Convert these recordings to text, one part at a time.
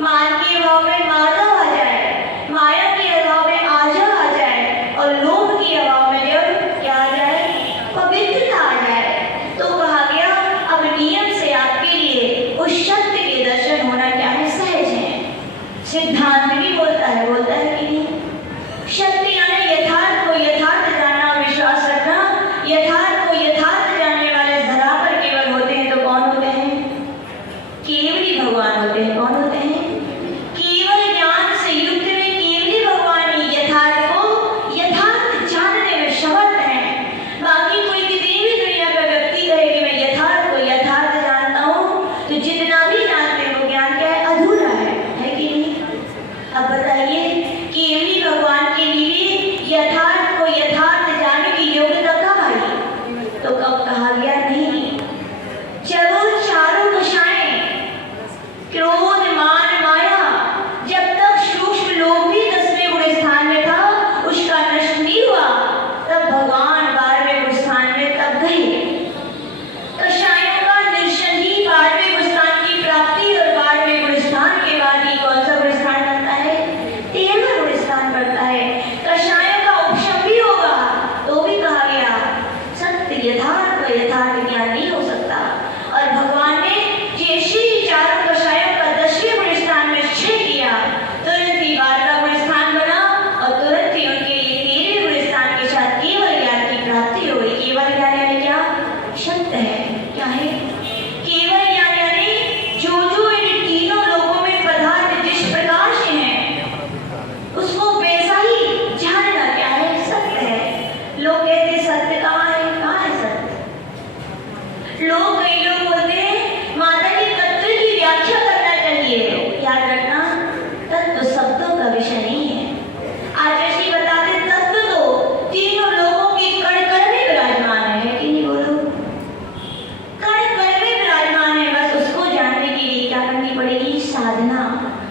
मान के भाव में माधव आ जाए,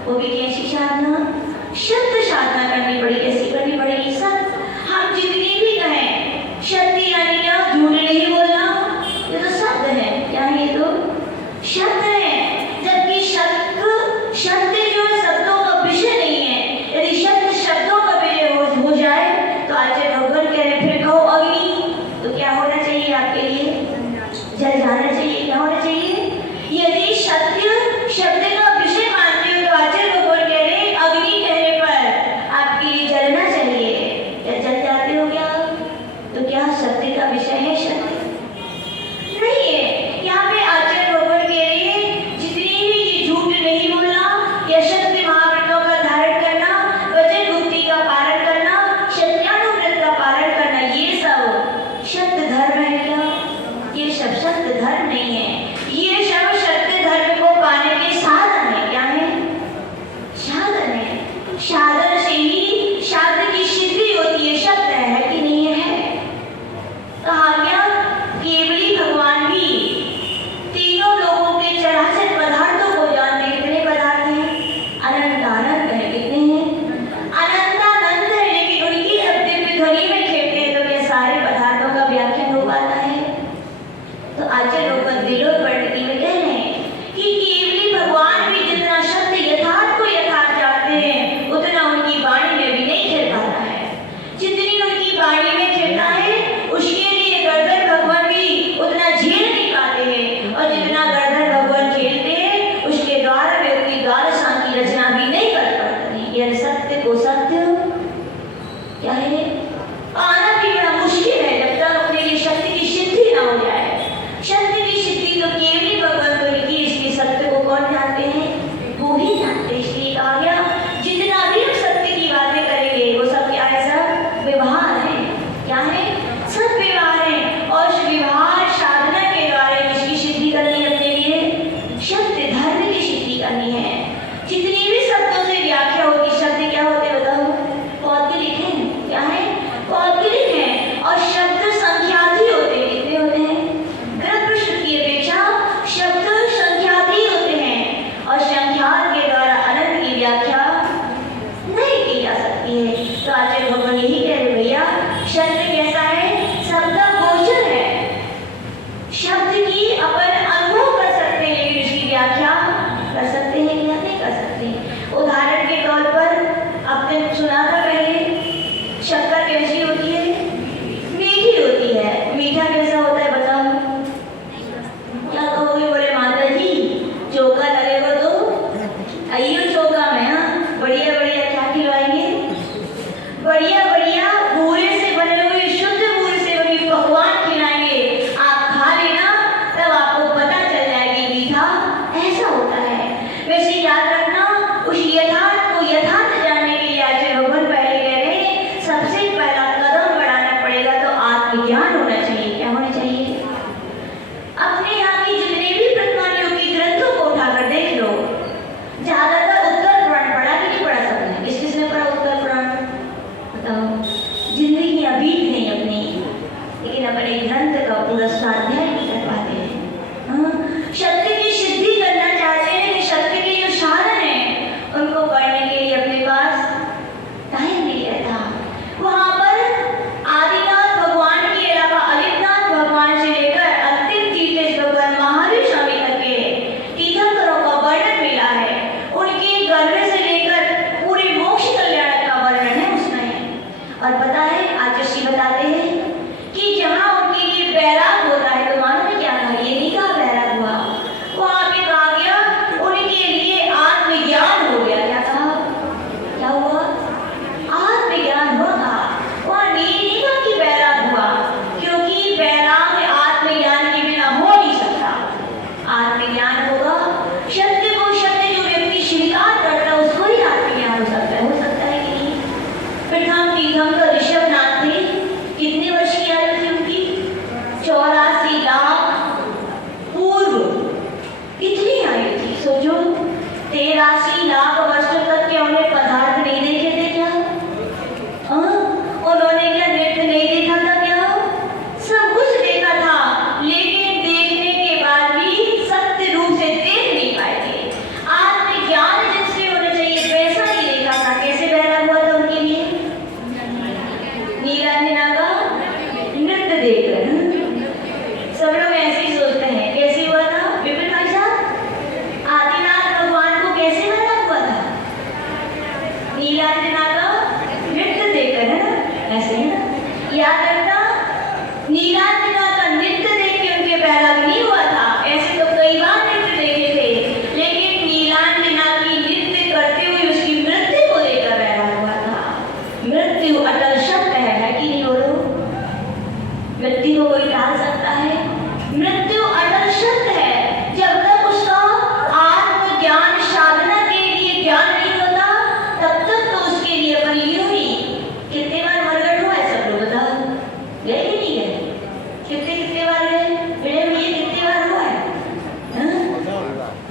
वो भी कैसी साधना? शब्द साधना करनी पड़ी। कैसी करनी पड़ेगी? सत्य। हम जितनी भी कहें, सत्य यानी क्या? झूठ नहीं बोलना। ये तो शब्द है। क्या है? ये तो शब्द है। जबकि शब्द जो शब्दों का विषय नहीं है। यदि शब्द शब्दों का विषय हो जाए तो आचार्य भगवान कह रहे फिर कहो अग्नि, तो क्या होना चाहिए आपके लिए? जल जाना चाहिए। क्या होना चाहिए? यदि सत्य शब्द का विषय मानते हो तो आचार्य भगवान कह रहे अग्नि कहने पर आपके लिए जलना चाहिए। क्या जल जाते हो क्या? तो क्या सत्य का विषय है? सत्य नहीं है। यहाँ पे आचार्य भगवान कह रहे हैं जितनी भी ये झूठ नहीं बोलना, या सत्य महाव्रतों का धारण करना, वचन गुप्ति का पालन करना, सत्यानुव्रत का पालन करना, ये सब सत्य धर्म है क्या? ये सब सत्य धर्म नहीं है। ये सब सत्य धर्म को पाने के साधन है। क्या है? साधन है। साधन से ही साधन की सिद्धि होती है। सत्य है कि नहीं है? कहा क्या? केवली भगवान भी तीनों लोगों के चराचर पदार्थों को जानते। कितने पदार्थ हैं? अनंत अनंत है। कितने हैं? अनंत अनंत है। लेकिन उनकी अपने ध्वनि में खेलते हैं तो क्या सारे पदार्थों का व्याख्यान हो पाता है? तो आचार्य भगवान दिलों पढ़ती में कह रहे हैं कि केवली भगवान भी जितना सत्य यथार्थ को यथार्थ जानते हैं उतना उनकी वाणी में भी नहीं खेल पाता है। जितनी उनकी वाणी में खेलता है उसके लिए गर्दन भगवान भी उतना झेल नहीं पाते हैं, और जितना गर्दन भगवान झेलते हैं उसके द्वारा वे अपनी द्वादशा की रचना भी नहीं कर पाते। यह सत्य को सत्य क्या है? पाना भी बड़ा मुश्किल है जब तक अपने लिए सत्य की सिद्धि ना हो जाए। सत्य की सिद्धि तो केवली भगवान को लिखी। इसलिए सत्य को कौन जानते हैं? वो ही जानते हैं। इसलिए कहा गया जितना भी हम सत्य की बातें करेंगे वो सब क्या है? सब व्यवहार है। क्या है? सब व्यवहार है। और उस व्यवहार साधना के द्वारा इसकी सिद्धि करनी है। अपने लिए सत्य धर्म की सिद्धि करनी है। जितनी भी शब्दों से व्याख्या होगी, शब्द क्या होते बताओ? पौद्गलिक है। क्या है? पौद्गलिक है। और शब्द संख्यार्थी होते हैं। कितने होते हैं? ग्रंथ की अपेक्षा शब्द संख्यार्थी होते हैं, और संख्यार के द्वारा अनंत की व्याख्या नहीं की जा सकती है। तो आचार्य भगवान यही कह रहे भैया शब्द कैसा है? शब्द गोचर है। शब्द की अपन अनुभव कर सकते हैं लेकिन उसकी व्याख्या कर सकते हैं या नहीं कर सकते। उदाहरण के तौर पर आपने सुना था पहले शक्कर कैसी होती है? मीठी होती है। मीठा कैसा होता है बताओ? क्या कहोगे? बोले माता जी चौका लगेगा तो आइयो चौका में। हाँ बढ़िया बढ़िया क्या खिलवाएंगे? बढ़िया बढ़िया बूरे से बने हुए शुद्ध बूरे से बने पकवान खिलाएंगे। आप खा लेना तब आपको पता चल जाएगी मीठा ऐसा होता है। वैसे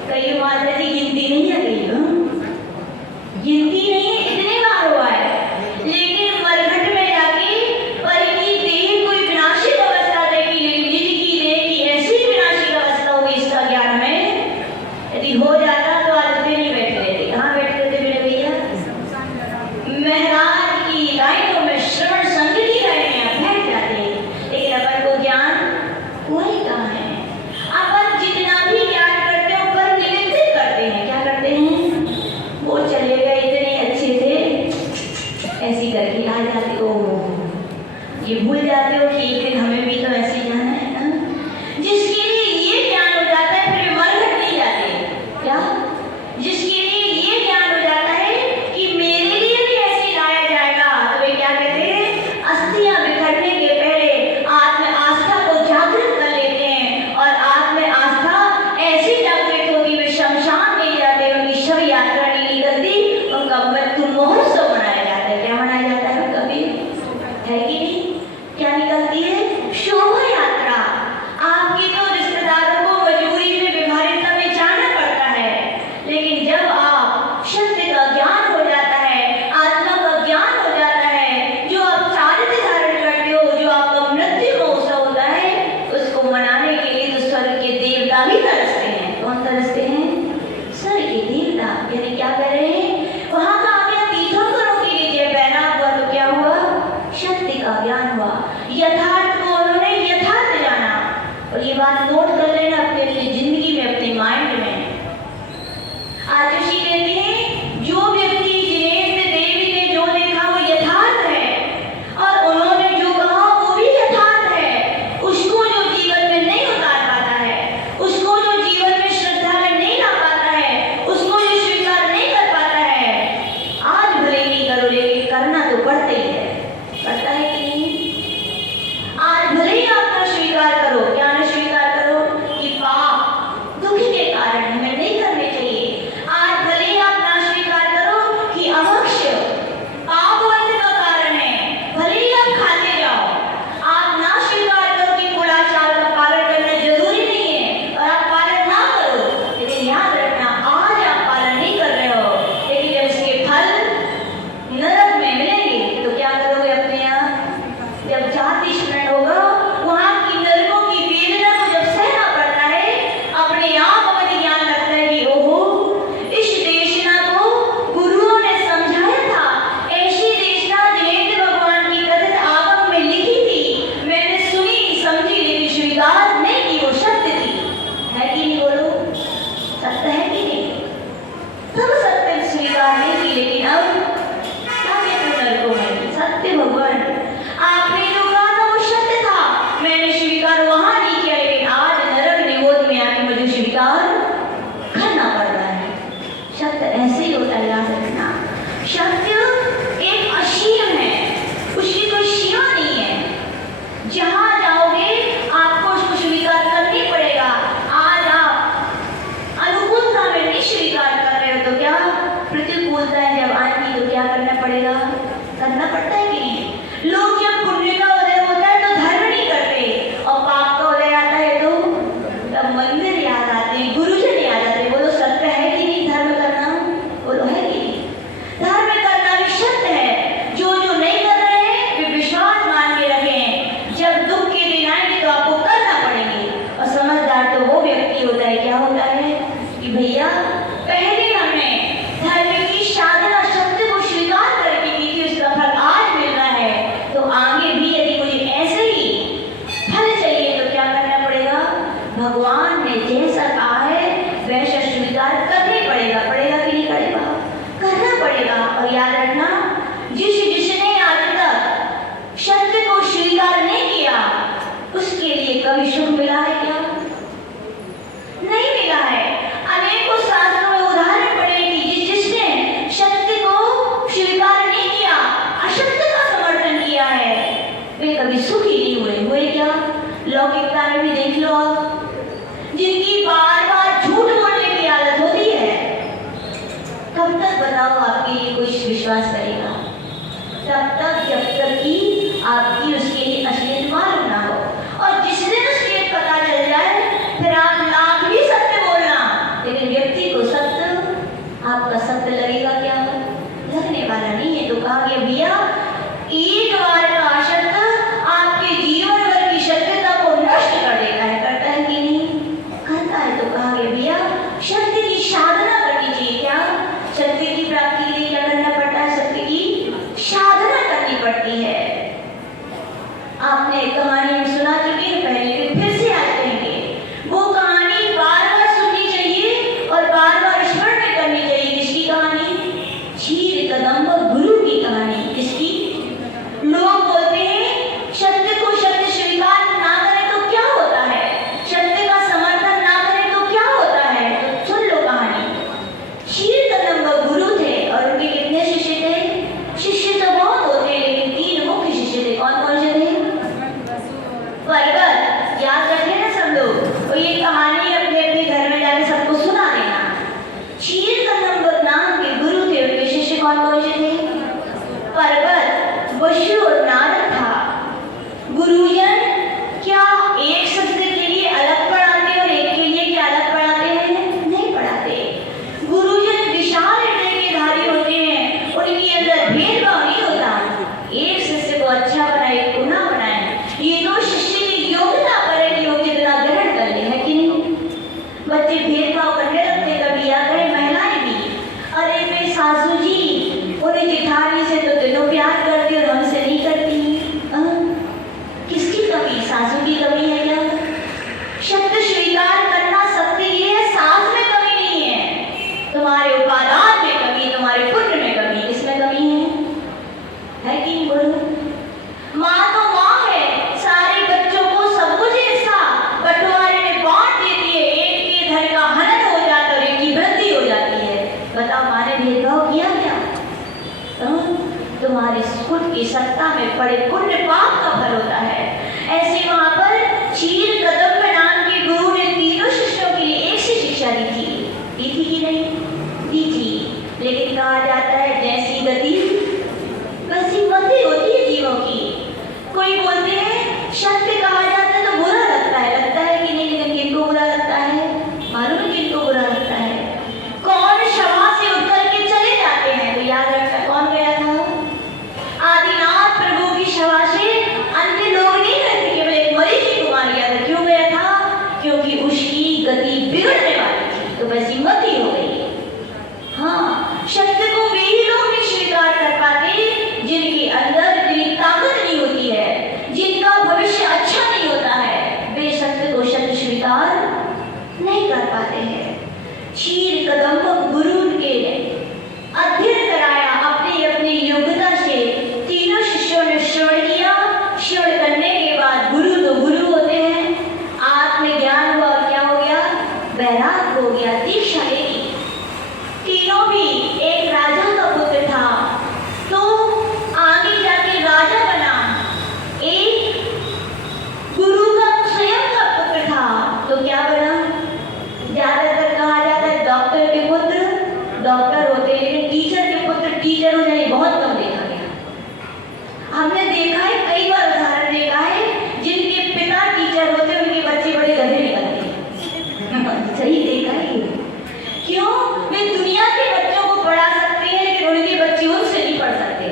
कई माता जी गिनती नहीं है, कई गिनती नहीं है, इतने बार हुआ है। लेकिन मरघट में जाके पर की देह कोई विनाशिक अवस्था देगी, निज की देह की ऐसी विनाशिक अवस्था होगी, इसका ज्ञान में यदि हो जाता तो आज नहीं बैठे थे। कहाँ बैठते थे मेरे भैया? महाराज की लाइनों में श्रवण संगति लाइन में बैठ जाते। लेकिन अपन को ज्ञान वही कहाँ है? अपन जितना भी ज्ञान करते हो पर निमित्त करते हैं। क्या करते हैं? वो चले गए इतने अच्छे थे, ऐसी करके आ जाते हो, ये भूल जाते हो कि एक दिन हमें भी तो ऐसे जाना है ना। जिसके लिए ये ज्ञान हो जाता है फिर मरघट नहीं जाते। क्या? जिसके लिए ये ज्ञान हो जाता है कि मेरे लिए भी ऐसे लाया जाएगा, तो वे क्या कहते हैं? अस्थियां बिखरने के पहले आत्म आस्था को जागृत कर लेते हैं, और आत्म आस्था ऐसी जागृत होगी वे शमशान नहीं जाते, उनकी शव यात्रा नहीं निकलती, उनका मृत्यु महोत्सव मनाया जाता है। क्या मनाया जाता है? कभी है कि नहीं? क्या निकलती है? शोभा यात्रा। आपके तो रिश्तेदारों को मजबूरी में व्यवहारिकता में जाना पड़ता है, लेकिन जब आप सत्य का ज्ञान हो जाता है, आत्मा का ज्ञान हो जाता है, जो आप चारित्र धारण करते हो, जो आपका मृत्यु महोत्सव होता है, उसको मनाने के लिए तो स्वर्ग के देवता भी तरसते हैं। कौन तरसते हैं? स्वर्ग के देवता। यानी क्या कर रहे हैं? वहां का आज्ञा तीर्थंकरों के लिए जब पहना हुआ तो क्या हुआ? शक्ति का ज्ञान हुआ, यथार्थ को उन्होंने यथार्थ जाना। और ये बात नोट कर लेना अपने अपनी जिंदगी में, अपने माइंड में। आजुषी कहते हैं जो व्यक्ति जिनेन्द्र देवी ने जो देखा वो यथार्थ है, और उन्होंने जो कहा वो भी यथार्थ है। उसको जो जीवन में नहीं उतार पाता है, उसको जो जीवन में श्रद्धा में नहीं ला पाता है, उसको जो स्वीकार नहीं कर पाता है, आज भले नहीं करो लेकिन करना तो पड़ता ही है। पता है कि नहीं? आज भले ही आप ना स्वीकार करो, क्या ना स्वीकार करो कि पाप दुख के कारण हमें नहीं करने चाहिए। आज भले ही आप ना स्वीकार करो कि अभक्ष पापवंत का कारण है, भले ही आप खाते जाओ। आप ना स्वीकार करो कि कुलाचार का पालन करना जरूरी नहीं है, और आप पालन ना करो, लेकिन याद रखना आज आप पालन नहीं कर रहे हो, लेकिन जब उसके फल नरक में मिलेंगे तो क्या करोगे अपने यहाँ? जब जाति स्मरण होगा, वहां की नरकों की वेदना को जब सहना पड़ता है, अपने आप हमें ज्ञान लगता है कि ओहो, इस देशना को गुरुओं ने समझाया था, ऐसी देशना जिनेन्द्र भगवान की कथित आगम में लिखी थी, मैंने सुनी समझी लेकिन स्वीकार नहीं की, वो सत्य थी। है कि नहीं? बोलो, सत्य है कि नहीं? सब सत्य स्वीकार नहीं की, लेकिन अब नरकों में सत्य भगवान आपने जो कहा था वो सत्य था, मैंने स्वीकार वहां नहीं किया, लेकिन आज नरक निरोध में आके मुझे स्वीकार करना पड़ रहा है। सत्य ऐसे ही होता है, याद रखना। सत्य एक असीम है, उसकी कोई सीमा नहीं है। जहां जाओगे आपको उसको स्वीकार करनी पड़ेगा। आज आप अनुकूलता में नहीं स्वीकार कर रहे हो तो क्या प्रतिकूलता है जब आएगी तो क्या करना पड़ेगा? करना पड़ता है कि नहीं? लोग जब पुण्य का उदय होता है तो धर्म नहीं करते, और पाप का उदय आता है तो तब मंदिर याद आते हैं, गुरुजन याद आते हैं। बोलो सत्य है कि नहीं धर्म करना? बोलो है कि नहीं? धर्म करना भी सत्य है। जो जो नहीं कर रहे हैं वे विश्वास मान के रखें, जब दुख के दिन आएंगे तो आपको करना पड़ेंगे। और समझदार तो वो व्यक्ति होता है, क्या होता है कि भैया पहले हमने धर्म की साधना शक्ति को स्वीकार करके की थी, उसका फल आज मिल रहा है, तो आगे भी यदि मुझे ऐसे ही फल चाहिए तो क्या करना पड़ेगा? भगवान ने जैसा कहा है वैसा स्वीकार करना पड़ेगा। पड़ेगा कि नहीं पड़ेगा? करना पड़ेगा। और याद रखना, जिसने आज तक सत्य को स्वीकार नहीं किया उसके लिए कभी सुख मिला है क्या? नहीं मिला है। अनेकों शास्त्रों में उदाहरण पड़े कि जिसने सत्य को स्वीकार नहीं किया, असत्य का समर्थन किया है, वे कभी सुखी नहीं हुए। हुए क्या? लौकिकता में भी देख लो आप, जिनकी बार बार झूठ बोलने की आदत होती है, कब तक बताओ आपके लिए कोई विश्वास करेगा? तब तक जब तक कि आपकी उसके लिए असलियत मालूम ना हो। और जिस दिन उसके पता चल जाए फिर आप लाख भी सत्य बोलना, लेकिन सत्ता में पड़े पुण्य पाप का फल होता है। ऐसे वहां पर क्षीर कदम्ब नाम के गुरु ने तीनों शिष्यों के लिए एक सी शिक्षा दी थी कि नहीं? दी थी। लेकिन कहा जाता है जैसी गति वैसी मति होती है जीवों की। कोई बोलते हैं सत्य कहा जाता है तो बुरा लगता है कि नहीं? लेकिन किनको बुरा लगता है? मालूम है किनको बुरा लगता है? कौन क्षमा से उठ करके चले जाते हैं? तो याद रखना कौन गया था? आदिनाथ प्रभु की सभा से अन्य लोग नहीं गए थे, केवल एक मरीज को मार लिया था। क्यों गया था? क्योंकि उसकी गति बिगड़ने वाली थी, तो वैसी मति हो गई। हाँ, सत्य को वे ही लोग नहीं स्वीकार कर पाते जिनके अंदर इतनी ताकत नहीं होती है, जिनका भविष्य अच्छा नहीं होता है, वे सत्य को सत्य स्वीकार नहीं कर पाते हैं। क्षीर कदम्ब गुरु के अध्ययन कराया, अपनी अपनी योग्यता से तीनों शिष्यों ने श्रवण किया। श्रवण करने के बाद गुरु तो गुरु होते हैं, आत्मज्ञान हुआ और क्या हो गया? वैराग हो गया, दीक्षा ले ली। तीनों भी एक राजा का पुत्र था, तो आगे जाके राजा बना। एक गुरु का स्वयं का पुत्र था, तो क्या बना? ज्यादातर कहा जाता है डॉक्टर के पुत्र डॉक्टर होते हैं, लेकिन टीचर के पुत्र टीचर हो जाए बहुत कम देखा गया। हमने देखा है, कई बार उदाहरण देखा है, जिनके पिता टीचर होते हैं उनके बच्चे बड़े गधे निकलते हैं। सही देखा है। क्यों? वे दुनिया के बच्चों को पढ़ा सकते हैं, लेकिन उनके बच्चे उनसे नहीं पढ़ सकते,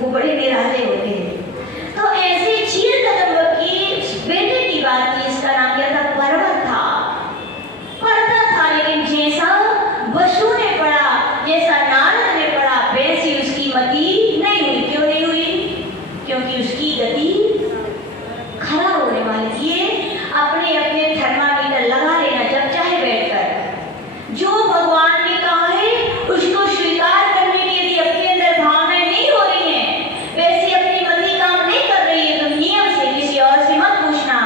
वो बड़े निराले होते हैं। तो ऐसे क्षीर कदम्ब की बेटे की बात की, इसका नाम क्या था? पर्वत था। पढ़ता था, लेकिन जैसा वसु ने पढ़ा, जैसा नारद ने पढ़ा, वैसी उसकी मति नहीं हुई। क्यों नहीं हुई? क्योंकि उसकी गति खराब होने वाली थी। अपने अपने थर्मामीटर लगा लेना जब चाहे बैठकर। जो भगवान ने कहा है उसको स्वीकार करने के लिए अपने अंदर भावनाएं नहीं हो रही हैं, वैसे अपनी मति काम नहीं कर रही है, तो नियम से किसी और से मत पूछना,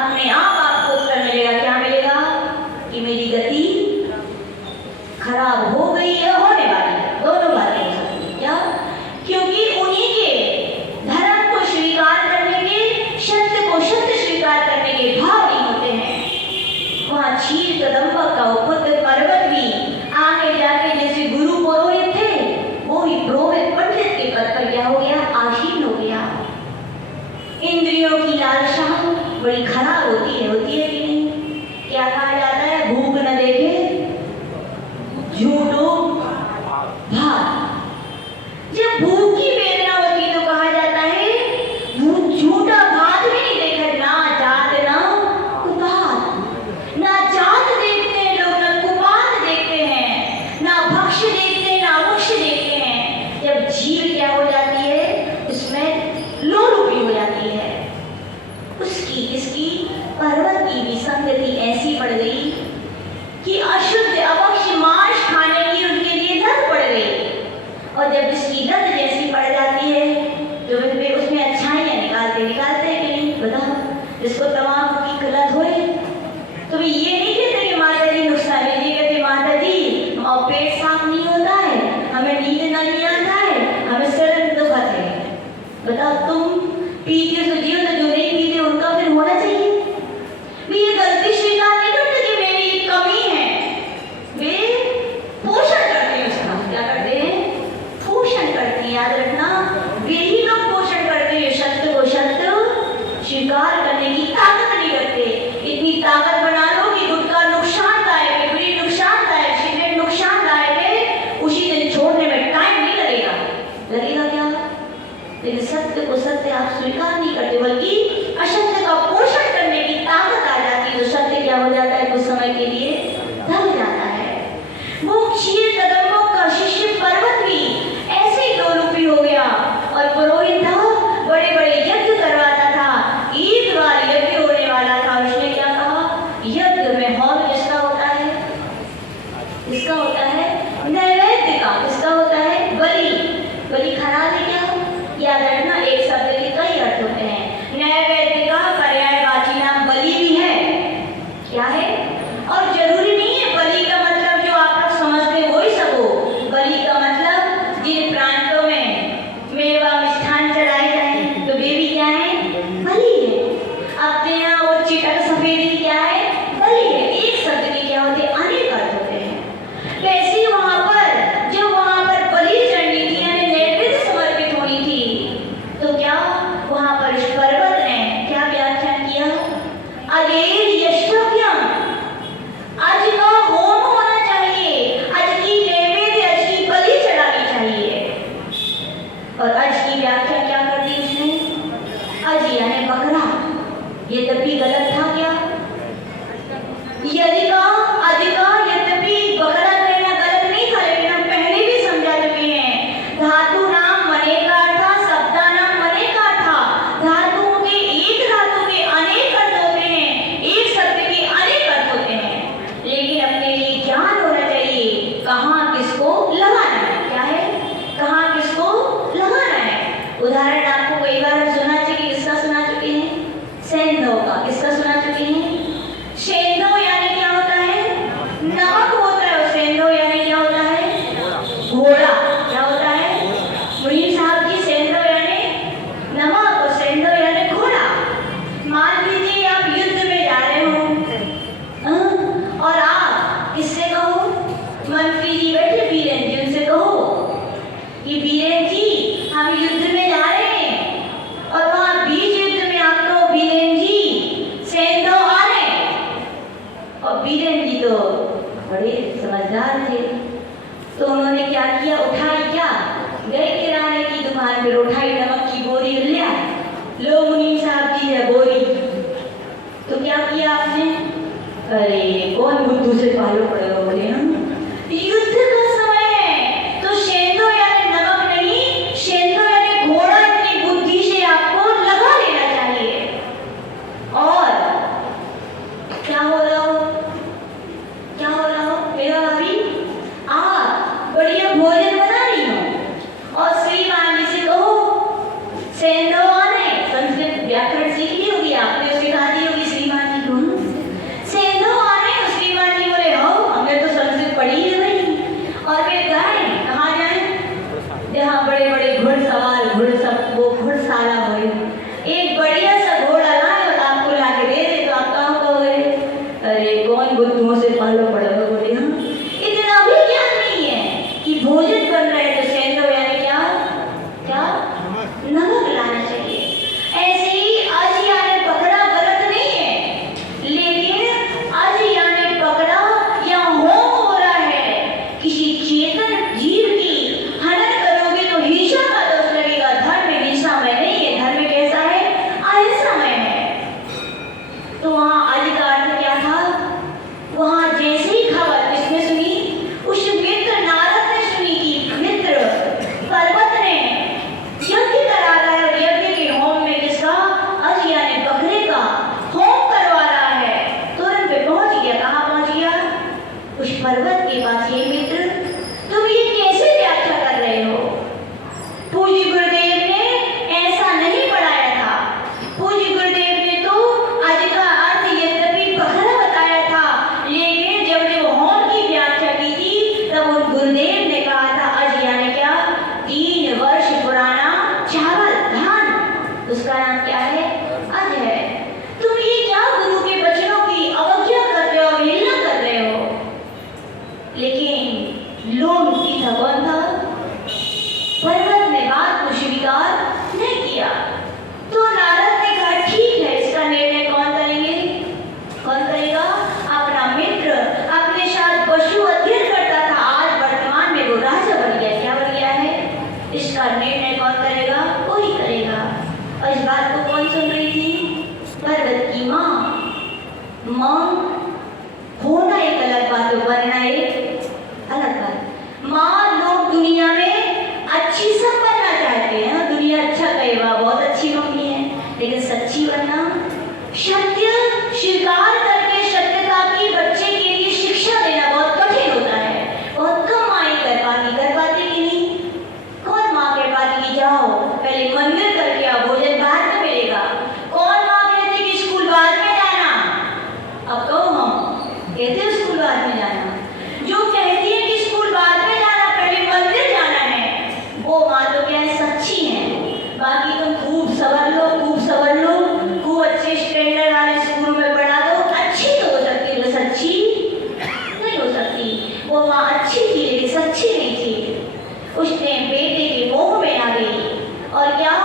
अपने आप आपको उत्तर मिलेगा। क्या मिलेगा? कि मेरी गति खराब हो गई है, होने वाली है। दोनों बातें हो सकती है। क्या? क्योंकि उन्हीं के धर्म को स्वीकार करने के, सत्य को सत्य स्वीकार करने के भाव नहीं होते हैं। वहां क्षीर कदम्ब का पुत्र पर्वत भी आगे जाके जैसे गुरु पुरोहित थे, वो ही पुरोहित पंडित के पद पर क्या हो गया? आसीन हो गया। इंद्रियों की लालसा बड़ी खराब होती है कि नहीं? क्या कहा जाता है? भूख न देखे झूठो भात। जब भूख की वेदना होती तो कहा जाता है झूठा भात भी नहीं देखा, ना जात ना कुपात। ना जात देखते हैं लोग, ना कुपात देखते हैं, ना भक्ष देखते हैं, ना मोक्ष देखते हैं। जब जीव क्या हो जाती है? उसमें लोलुपी हो जाती है। उसकी इसकी पर्वत की भी संगति ऐसी पड़ गई कि अशुद्ध अभक्ष्य मांस खाने की उनके लिए लत पड़ गई। और जब इसकी लत जैसी पड़ जाती है तो वे उसमें अच्छाइयाँ निकालते हैं कि नहीं? बताओ, जिसको तमाम की लत हो तो वे ये नहीं कहते कि माता जी नुकसान है, ये कहते माता जी और पेट साफ नहीं होता है, हमें नींद नहीं आता है, हमें सिर दुखत है। बताओ, तुम पीते हो जियो, तो जो नहीं पीते उनका फिर होना चाहिए। वे ये गलती स्वीकार नहीं करते कि मेरी ये कमी है, वे पोषण करते हैं उसका। क्या करते हैं? पोषण करते हैं। याद रखना, वे ही लोग पोषण करते हैं सत्य को सत्य स्वीकार करने की ताकत नहीं रखते। इतनी ताकत बना लो कि गुटखा नुकसानदायक है, बीड़ी नुकसानदायक, सिगरेट नुकसानदायक है, उसी दिन छोड़ने में टाइम नहीं लगेगा। लगेगा क्या? लेकिन सत्य को सत्य आप स्वीकार नहीं करते, बल्कि असत्य का पोषण करने की ताकत आ जाती है, तो सत्य क्या हो जाता है? कुछ समय के लिए ढल जाता है। वो क्षीर कदम्बों का शिष्य पर्वत भी ऐसे ही लोलुपी हो गया। और पुरोहित था, बड़े बड़े यज्ञ करवाता था, ईद वार यज्ञ होने वाला था। उसने क्या कहा? यज्ञ में हौल किसका होता है? किसका होता है? नैवेद्य का। किसका होता है? बलि। बलि खराब है क्या? याद रखना, एक शब्द के कई अर्थ होते हैं। नैवेद्य का पर्यायवाची नाम बलि भी है। क्या है? और जरूरी नहीं है बलि का मतलब जो आप लोग समझते हो वही सब हो। बलि का मतलब जिन प्रांतों में मेवा जमींदार थे। तो उन्होंने क्या किया, उठाई क्या, गए किराने की दुकान पर, उठाई नमक की बोरी लिया, लो मुनीम साहब की है बोरी। तो क्या किया आपने, अरे कौन बुद्धू से पालो पड़ेगा, बोले हम युद्ध का समय है, तो शेंदो यानी नमक नहीं, शेंदो यानी घोड़ा, इतनी बुद्धि से आपको लगा लेना चाहिए। और क्या हो रहा हो, क्या हो रहा हो मेरा भाभी, आप बढ़िया भोजन बना रही हो और श्रीमान जी से कहो सेंदो आने, संस्कृत व्याकरण सीख ली होगी आपने, उसे कहा दी होगी श्रीमान जी को, सेंदो आने, श्रीमान जी बोले हो हमने तो संस्कृत पढ़ी है भाई, और फिर गए कहाँ जाए, जहाँ बड़े बड़े घुड़सवार वो घुड़साला हो, एक बढ़िया सा घोड़ा लाए और आपको ला के दे दे, तो आप कहाँ कहोगे, अरे कौन बुद्धुओं से पालो पड़ेगा, बोले हम इतना भी ज्ञान नहीं है कि भोजन बन रहे तो सेंदो यानी क्या, क्या नमक लाना चाहिए। ऐसे ही अजिया ने पकड़ा गलत नहीं है, लेकिन अजिया ने पकड़ा या होम हो रहा है, किसी चेतन जीव की हनन करोगे तो हिंसा का दोष लगेगा। धर्म हिंसा में नहीं है, धर्म कैसा है, अहिंसा में है। तो वहां अज का अर्थ क्या था, वहां जैसे ही खबर किसने सुनी, उस मित्र नारद ने सुनी कि मित्र पर्वत ने यज्ञ करा रहा है, और यज्ञ के होम में किसका, अजिया ने बकरे का होम करवा रहा है। तुरंत पे पहुंच गया, कहाँ पहुंच गया, उस पर्वत के पास। ये मित्र तुम ये कैसे व्याख्या कर रहे हो, पूज्य गुरुदेव ने ऐसा नहीं पढ़ाया था, पूज्य गुरुदेव ने तो आज का अर्थ यद्यपि बकरा बताया था, लेकिन जब वो होम की व्याख्या की थी तब उन गुरुदेव ने कहा था अजिया ने क्या, 3 वर्ष पुराना चावल धान, उसका नाम क्या है, अज है। तुम ये क्या गुरु के वचनों की अवज्ञा कर रहे हो, अवहेलना कर रहे हो। लेकिन लोग सीधा कौन था, पर्वत ने बात को स्वीकार नहीं किया। तो नारद ने कहा ठीक है, इसका निर्णय कौन करेंगे, कौन करेगा, अपना मित्र, अपने साथ पशु अध्ययन करता था, आज वर्तमान में वो राजा बन गया, क्या बन गया है, इसका निर्णय कौन करेगा, वही करेगा। और इस बात को कौन सुन रही थी, पर्वत की माँ। माँ होना एक अलग बात है, बनना एक अलग बात। माँ लोग दुनिया में अच्छी सब बनना चाहते हैं, दुनिया अच्छा कहे वाह बहुत अच्छी मम्मी है, लेकिन सच्ची बनना, सत्य स्वीकार करके सत्यता की बच्चे के लिए शिक्षा देना बहुत कठिन होता है। बहुत कम माँ कर पाती कि नहीं, कौन माँ कह पाती कि जाओ पहले मंदिर करके आओ, भोजन बाद में मिलेगा, कौन माँ कहती कि स्कूल बाद में जाना, अब कहो हम कहते स्कूल बाद में जाना, जो कहती है कि स्कूल बाद में जाना पहले मंदिर जाना है, वो माँ तो क्या है, सच्ची है। बाकी तुम खूब सवर लो, खूब अच्छे स्टैंडर्ड वाले स्कूल में पढ़ा दो, अच्छी तो हो सकती है, सच्ची नहीं हो सकती। वो माँ अच्छी थी लेकिन सच्ची नहीं थी। उसने बेटे के मोह में आ गई, और क्या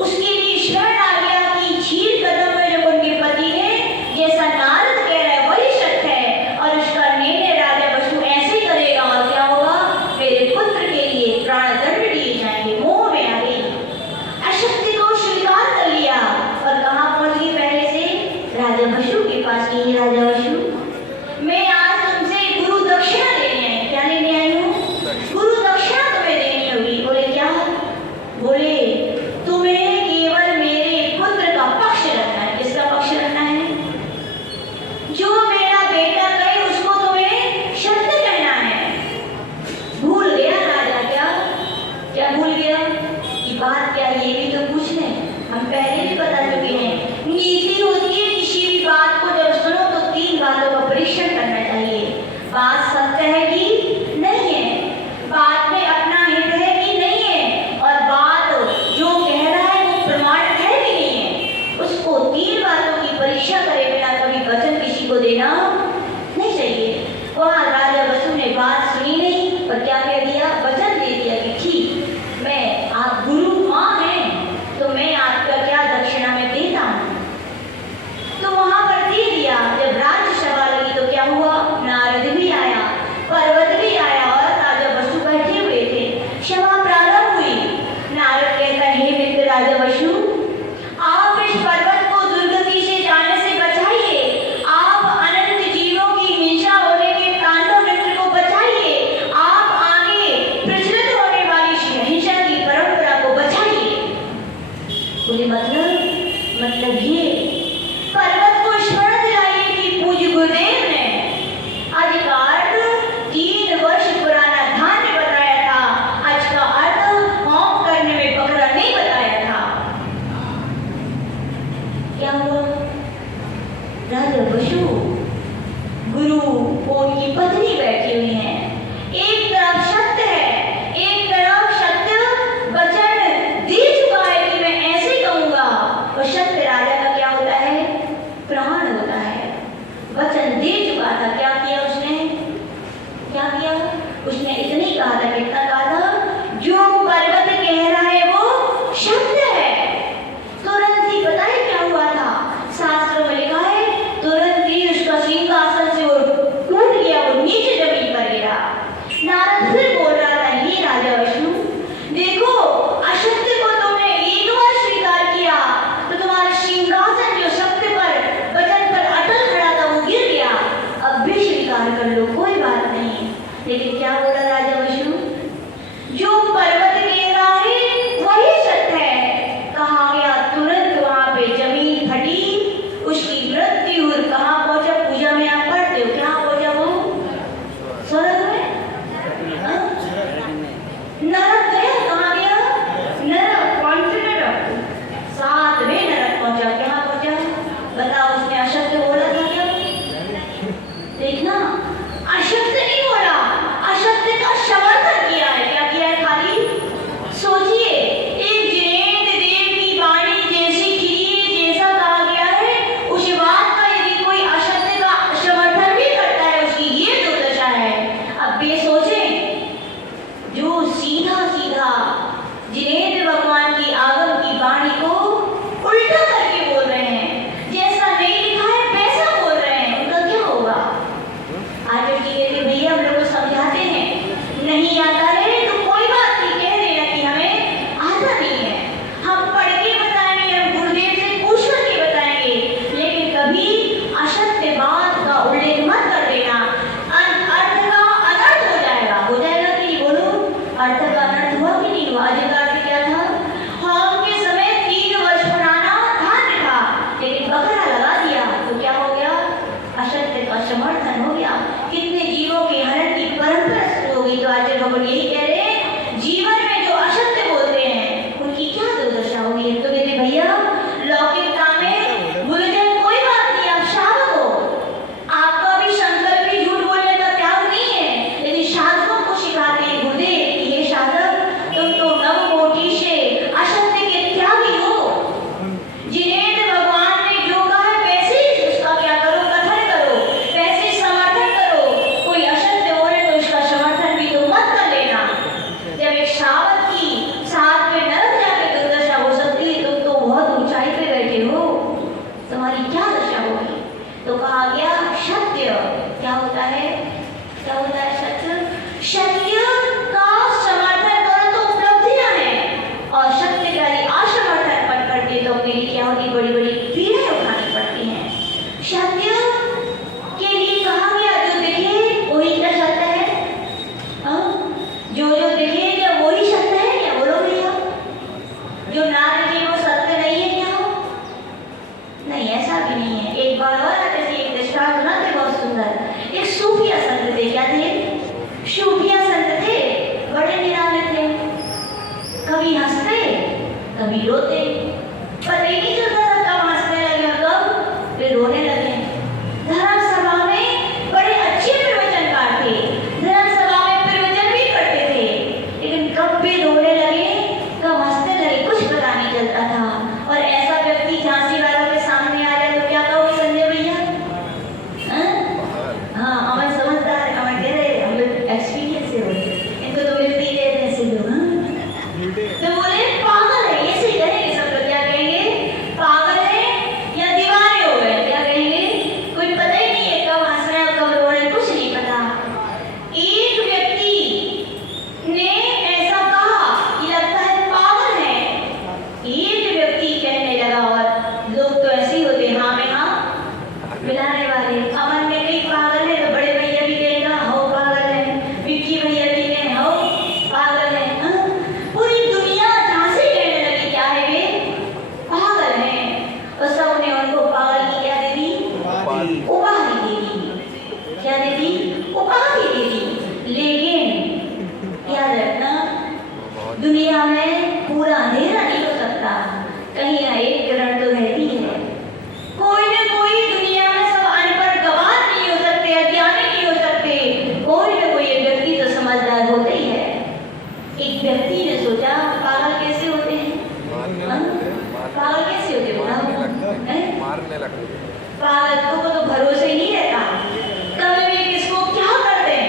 उसके लिए शरण आ गया कि झील कदम में जब उनके पति ने, जैसा नारद कह रहा है वही सत्य है, और उसका निर्णय राजा बसु ऐसे करेगा, और क्या होगा, मेरे पुत्र के लिए प्राण दंड दिए जाएंगे। मोह में आ गई, अशक्ति को स्वीकार कर लिया, और कहाँ पहुंच गई, पहले से राजा बसु के पास की, राजा बसु मैं आज तुमसे गुरु दक्षिणा लेने आई, क्या लेने आई हूँ, गुरु दक्षिणा तुम्हें देनी होगी। बोले क्या, बोले उसने इतने ही कहा था, कितना कहा था, जो पर्वत कह रहा है वो शब्द है। तुरंत ही पता है क्या हुआ था? शास्त्र में लिखा है तुरंत ही उसका सिंहासन से वो टूट गया, वो नीचे जमीन पर गिरा। नारद फिर बोल रहा था, ये राजा विष्णु देखो, असत्य को तुमने एक बार स्वीकार किया तो तुम्हारा सिंहासन जो सत्य पर वचन पर अटल खड़ा था वो गिर गया, अब भी स्वीकार कर लो, कोई बात नहीं। लेकिन क्या बोला राजा विष्णु? जो पर्वत कह रहा है वही सत्य है, कहा गया। तुरंत वहां पे जमीन फटी, उसकी मृत्यु हुई। कहाँ पहुंचा? पूजा में आप पढ़ते हो, क्या पहुंचा वो? स्वर्ग में? नरक गया? कहाँ गया? नरक, कौन से नरक? सातवें नरक पहुंचा। कहाँ पहुंचा? बताओ, उसने अशक्त बोला था क्या? देखना, अशक्त नहीं बोला, अशक्त का समर्थन किया है। क्या किया है? खाली सोचिए, एक जिनेंद्र देव की वाणी जैसी थी, जैसा कहा गया है, उस बात का यदि कोई अशक्त का समर्थन भी करता है, उसकी ये दुर्दशा है। अब ये सोचें, जो सीधा सीधा जिनेंद्र भगवान की आगम की वाणी को उल्टा करके बोल रहे हैं, जैसा नहीं लिखा है वैसा बोल रहे हैं, उनका क्या होगा? आज की कहते भैया हम लोग को समझाते हैं, नहीं आता है तो कोई बात नहीं, कह देना कि हमें आता नहीं है, हम पढ़ के बताएंगे, हम गुरुदेव से पूछ करके बताएंगे, लेकिन कभी असत्य बात का उल्लेख मत कर देना। अर्थ का अनर्थ हो जाएगा कि नहीं? बोलो, अर्थ का अनर्थ हुआ कि नहीं हुआ? आज का अर्थ क्या था? होम के समय 3 वर्ष पुराना धान्य था, लेकिन बकरा लगा दिया तो क्या हो गया? असत्य का समर्थन हो गया। कितने जीवों के हरण की परंपरा शुरू हो गई। तो आचार्य भगवान यही कह रहे हैं, जीवन में जो असत्य बोलते हैं उनकी क्या दुर्दशा होगी। तो कहते भैया, लौकिकता में गुरुजन कोई बात नहीं, आप शावक हो, आपका भी संकल्प भी झूठ बोलने का त्याग नहीं है, लेकिन साधकों को सिखाते हैं गुरुदेव कि हे साधक, तुम तो नवकोटि से असत्य के त्यागी हो। जिनेंद्र भगवान ने जो कहा है वैसे ही उसका क्या करो? कथन करो, वैसे समर्थन करो। कोई असत्य बोले तो उसका समर्थन भी तो मत कर लेना। जब एक शावक की साथ में नरक जाके दुर्दशा हो सकती है, तुम तो बहुत ऊंचाई पे बैठे हो, तुम्हारी क्या दशा होगी? तो कहा गया सत्य क्या होता है? क्या होता है सत्य? सत्य का समर्थन करो तो उपलब्धियां हैं, और सत्य का यदि असमर्थन मत करते तो अपने लिए क्या होती? बड़ी बड़ी पीड़ाएं उठानी पड़ती हैं। सत्य के लिए कहा गया, जो दिखे वही क्या सत्य है? जो दिखे क्या वही सत्य है? क्या बोलो भैया? जो ना दिखे वो सत्य नहीं है क्या? नहीं, ऐसा भी नहीं है। एक बार और जैसे एक दृष्टांत सुना थे बहुत सुंदर। एक सूफिया संत थे। क्या थे? सूफिया संत थे, बड़े निराले थे, कभी हंसते कभी रोते, पता ही नहीं चलता था कब हंसने लगे और कब फिर रोने लगे। धर्म सभा में बड़े अच्छे प्रवचनकार थे, धर्म सभा में प्रवचन भी करते थे, लेकिन कब भी रोने लगे कब हंसने लगे कुछ पता नहीं चलता था। और ऐसा व्यक्ति झांसी वालों के सामने आ जाए तो क्या कहोगे संजय भैया? हाँ, हमें समझदार है, हमें कह रहे हम लोग एक्सपीरियंस से बोलते, इनको तो मिलती ही रहते हैं ऐसे लोग। तो बोले पागल है, ऐसे ही कहेंगे सब लोग। क्या कहेंगे? पागल है या दीवाने हो गए। क्या कहेंगे? कोई पता ही नहीं है कब हंस रहे हैं कब रो रहे हैं, कुछ नहीं पता। एक व्यक्ति ने ऐसा कहा कि लगता है पागल है, एक व्यक्ति कहने लगा, और लोग तो ऐसे ही होते हैं, हाँ में हाँ मिलाने वाले। अमन में कहीं पागल है तो बड़े भैया भी कहेगा हो पागल है, विक्की भैया भी कहे हो पागल है। पूरी दुनिया जहाँ से कहने लगी क्या है वे पागल है, और सबने उनको पागल की क्या दे दी? उपाधि दे दी। क्या दे दी? उपाधि दे दी। लेकिन याद रखना, दुनिया में पूरा अंधेरा नहीं हो सकता, कहीं ना एक किरण तो रहती है। कोई ना कोई दुनिया में सब अनपढ़ गवार नहीं हो सकते, अज्ञानी नहीं हो सकते, कोई ना कोई एक व्यक्ति तो समझदार होता ही है। एक व्यक्ति ने सोचा पागल कैसे होते हैं? पागल कैसे होते हैं? मारने लगते। पागल को तो भरोसे ही नहीं रहता, कभी भी किसको क्या कर दें।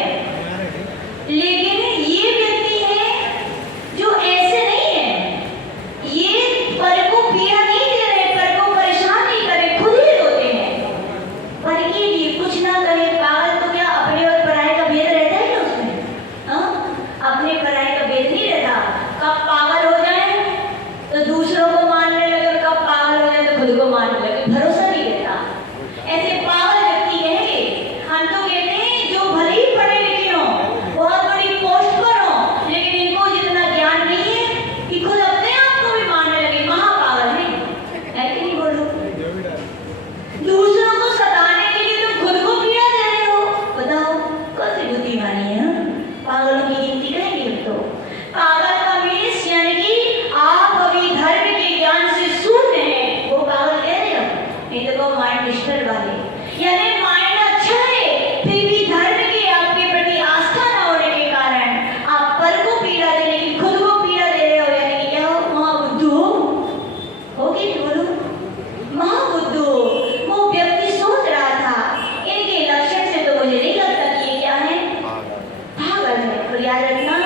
याद रखना,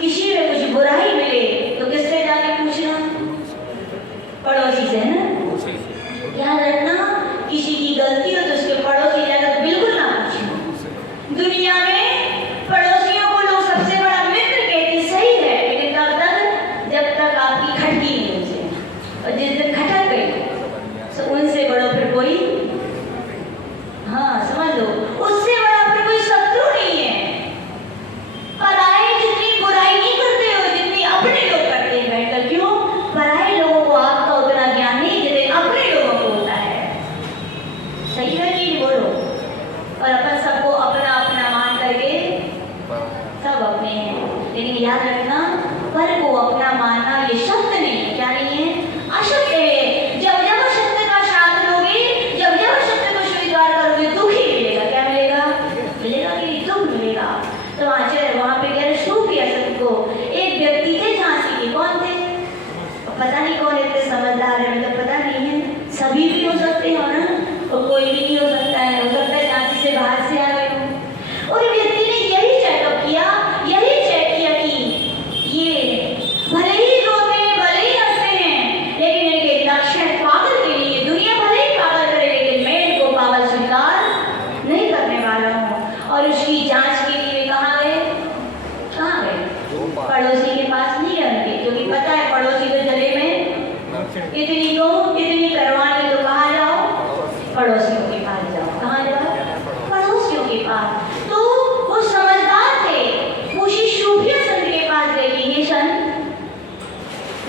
किसी में कुछ बुराई मिले तो किससे जाके पूछना? पड़ोसी से ना। याद रखना, किसी की गलती हो तो उसके पड़ोसी जाकर बिल्कुल ना पूछना। दुनिया में पड़ोसियों को लोग सबसे बड़ा मित्र कहते, सही है, लेकिन तब तक जब तक आपकी खटकी नहीं उनसे, और जिस दिन खटक गई तो उनसे बड़ा फिर कोई, हाँ समझ लो, उससे बड़ा फिर कोई शत्रु नहीं है। पराये जितनी बुराई नहीं करते हो जितनी अपने लोग करते हैं बैठकर। क्यों? पराये लोगों को आपका उतना ज्ञान नहीं जितने अपने लोगों को होता है। सही है कि बोलो? और अपन सबको अपना अपना मान करके सब अपने हैं, लेकिन याद रखना, पर को अपना मानना ये शब्द नहीं, क्या नहीं है? अशक्त है। जब जब सत्य का साथ लोगे, जब जब सत्य को स्वीकार करोगे, दुख ही मिलेगा। क्या मिलेगा? मिलेगा कि दुख मिलेगा। तो आचार्य वहां पे कह रहे सूफी असत को एक व्यक्ति थे झांसी के, कौन थे? पता नहीं कौन इतने समझदार है, मतलब पता नहीं है, सभी भी हो सकते हो ना, और कोई भी नहीं हो सकता है, हो सकता है झांसी से बाहर से आ गए हो। और व्यक्ति ने यही चेकअप किया, यही चेक किया कि ये भले ही रोते हैं, भले ही हंसते हैं, लेकिन इनके लक्षण पागल के लिए, दुनिया भले ही पागल करे, लेकिन मैं इनको पागल स्वीकार नहीं करने वाला हूँ। और उसकी जांच के लिए कहाँ गए? कहाँ गए? पड़ोसी के पास नहीं गए, क्योंकि पता है पड़ोसी तो जले में इतनी करवानी, तो कहाँ जाओ? पड़ोसियों के पास जाओ। कहाँ जाओ? पड़ोसियों के पास। तो वो समझदार थे, वो सूफी संत के पास गए कि ये संत,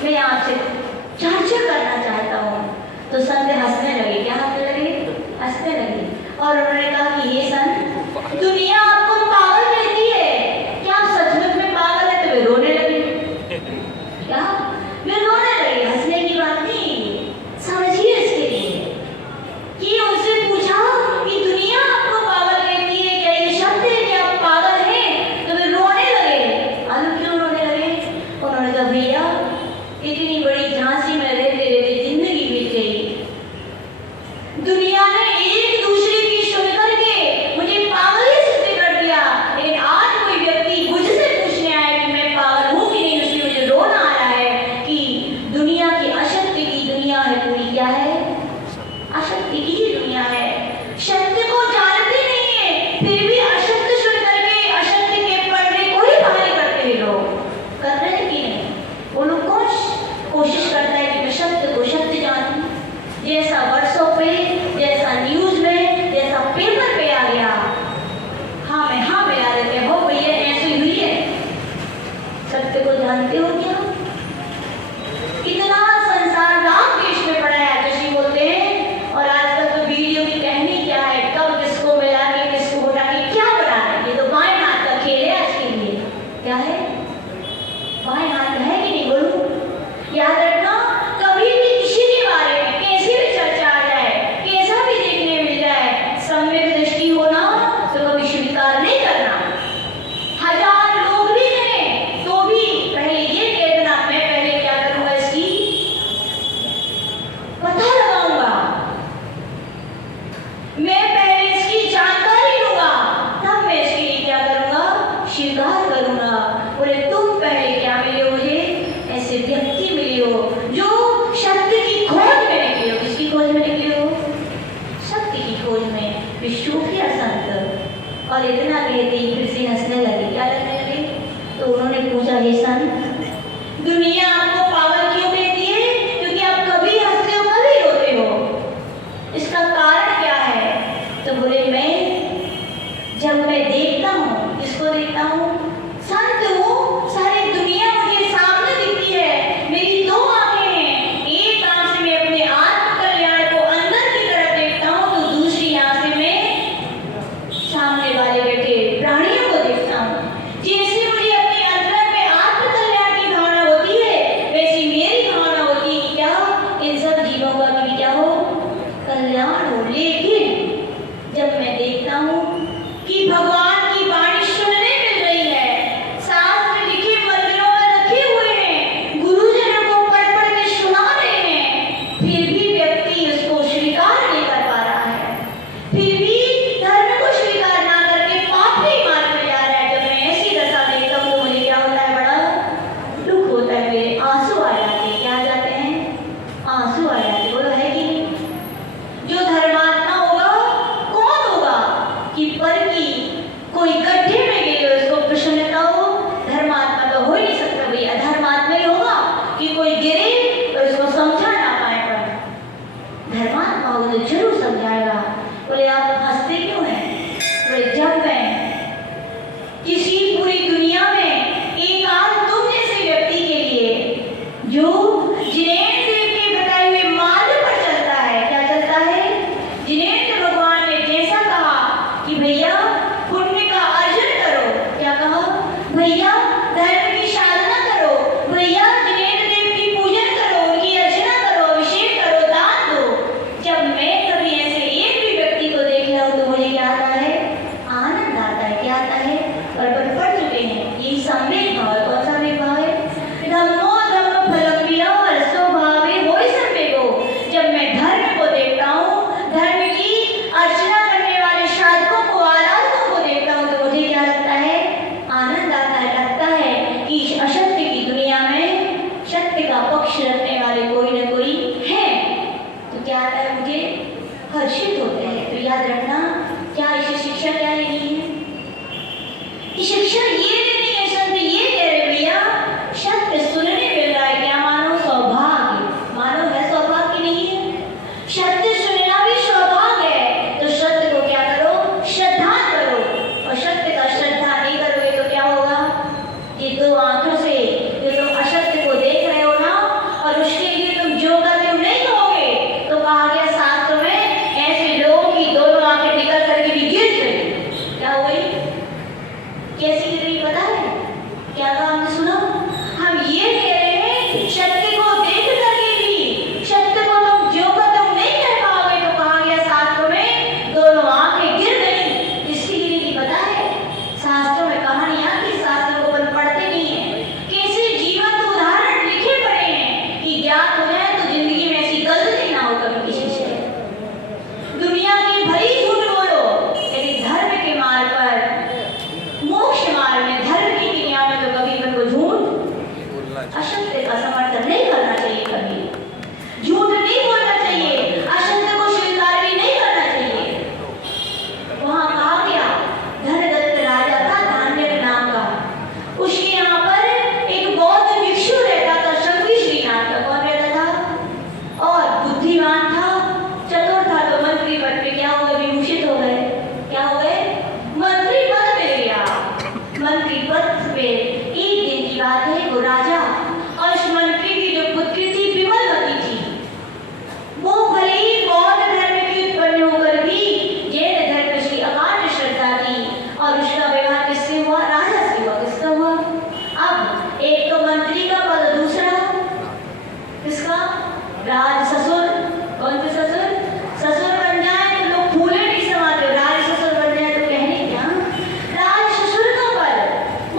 मैं आपसे चर्चा करना चाहता हूँ। तो संत हंसने लगे। क्या हंसने लगे? हंसने लगे। और उन्होंने कहा कि ये संत, दुनिया आपको पागल कहती है, क्या आप सचमुच में पागल है? तो वे रोने लगे। क्या? वे रोने लगे। हंसने की बात नहीं, समझिए इसके लिए कि उनसे पूछा कि दुनिया आपको पागल कहती है, क्या ये शब्द है कि आप पागल हैं? तो वे रोने लगे। अब क्यों रोने लगे? उन्होंने कहा भैया, इतनी बड़ी झांसी में रहते रहते जिंदगी बीत गई, दुनिया ने एक दूसरे की सुन करके मुझे पागल ही सिद्ध कर दिया, लेकिन आज कोई व्यक्ति मुझसे पूछने आया कि मैं पागल हूँ कि नहीं, उसमें मुझे रोना आ रहा है कि दुनिया की अशक्ति की दुनिया है पूरी। क्या है? अशक्ति की ही दुनिया है। सत्य को जानते नहीं है, फिर भी अशक्त सुन करके अशक्त के पढ़ने को ही बहाने करते हैं लोग। कर रहे हैं कि नहीं? वो लोग कोशिश करता है कि मैं सत्य को सत्य जानूं। जैसा वर्षों पे, जैसा न्यूज में, जैसा पेपर पे आ गया, हाँ मैं आ देते हो भैया, ऐसी हुई है। सत्य को जानते हो क्या? इतना संसार राम देश में पड़ा है, जैसे बोलते हैं। और आजकल तो वीडियो की कहनी क्या है, कब किसको मिला के किसको उठा के क्या बना है, ये तो बाएं हाथ का खेल है आज के लिए। क्या है? बाएं हाथ है कि नहीं? बोलो। याद रखना, कभी भी किसी के बारे में कैसी भी चर्चा आ जाए, कैसा भी देखने मिल जाए, सम्यक दृष्टि हो ना, तो कभी स्वीकार नहीं करना। हजार लोग भी कहें तो भी पहले ये कह देना, मैं पहले क्या करूंगा, इसकी पता लगाऊंगा, मैं पहले इसकी जानकारी लूंगा, तब मैं इसके लिए क्या करूंगा, स्वीकार करूंगा। बोले तुम पहले क्या मिले हो मुझे? ऐसे व्यक्ति मिले हो जो सत्य की खोज में निकले हो। किसकी खोज में निकले हो? सत्य की खोज में। विश्वफिया संत। और इतना कहते ही फिर से हंसने लगे। क्या लगने लगे? तो उन्होंने पूछा, हे संत, दुनिया आपको पागल क्यों कहती है? क्योंकि आप कभी हंसते हो, कभी रोते हो, इसका कारण क्या है? तो बोले जब मैं देखता हूँ, किसको देखता हूँ? संत हूँ, भैया धर्म की साधना करो, भैया जिनेंद्र देव की पूजन करो, उनकी अर्चना करो, अभिषेक करो, दान दो। जब मैं कभी ऐसे एक भी व्यक्ति को देख रहा हूँ तो मुझे क्या आता है? आनंद आता है। क्या आता है? और पढ़ चुके हैं ये संवेद भाव। कौन सा संवेद भाव है? धम्मो धम्म फलम वियो रसो भावे होय संवेगो। जब मैं धर्म को देखता हूँ, धर्म की अर्चना करने वाले साधकों को, आराधकों को देखता हूँ तो मुझे क्या लगता है? आनंद आता है। लगता है कि असत्य की दुनिया में सत्य का पक्ष रखने वाले कोई न कोई है। तो क्या आता है? मुझे हर्षित होते हैं। तो याद रखना, क्या इसे शिक्षा क्या लेनी है? ये शिक्षा ये लेनी है, संत ये कह रहे भैया सत्य सुनने मिल रहा है, क्या मानो? सौभाग्य मानो। है सौभाग्य नहीं है? सत्य सुनना भी सौभाग्य है। तो सत्य को क्या करो? श्रद्धा करो। और सत्य का श्रद्धा नहीं करोगे तो क्या होगा? ये दो आंखों से जो तुम असत्य को देख रहे हो ना, और उसके लिए तुम जो का त्यों नहीं कहोगे, तो कहा गया शास्त्र में ऐसे लोगों की दोनों आंखें निकल करके भी गिर गई। क्या हुई? कैसी गिर गई पता है? क्या कहा हमने सुना? हम ये कह रहे हैं सत्य को देख करके भी सत्य को तुम जो का तुम नहीं कह पाओगे, तो कहा गया शास्त्र में दोनों आंखें गिर गई। किसकी गिरी थी पता है? शास्त्रों में कहानियां की, शास्त्रों को अपन पढ़ते नहीं है, कैसे जीवंत उदाहरण लिखे पड़े हैं कि ज्ञात हो जाए तो जिंदगी में ऐसी गलती ना हो कभी किसी से। दुनिया की भरी झूठ बोलो, लेकिन धर्म के मार्ग पर, मोक्ष मार्ग में, धर्म की दुनिया में तो कभी अपन को झूठ, असत्य का समर्थन नहीं करना चाहिए। कभी झूठ नहीं बोलना चाहिए, असत्य को स्वीकार भी नहीं करना चाहिए। वहां कहा गया धनदत्त राजा था, धान्य नाम का, उसके यहाँ पर एक बौद्ध भिक्षु रहता था, शंकरी श्रीनाथ का। कौन रहता था? और बुद्धिमान था, चतुर था। तो मंत्री पद पे क्या हो गए? विभूषित हो गए। क्या हो गए? मंत्री पद मिल गया। मंत्री पद पे एक दिन की बात है, वो राजा और उस मंत्री की जो पुत्री थी विमलवती थी, वो भले ही बौद्ध धर्म की उत्पन्न होकर भी जैन धर्म की अगाध श्रद्धा थी, और उसका व्यवहार किससे हुआ? राजा से हुआ। किसका हुआ? अब एक तो मंत्री का पद, दूसरा किसका? राज ससुर। कौन से ससुर? ससुर बन जाए तो लोग फूले नहीं समाते, राज ससुर बन जाए तो कहने क्या? राज ससुर का पद।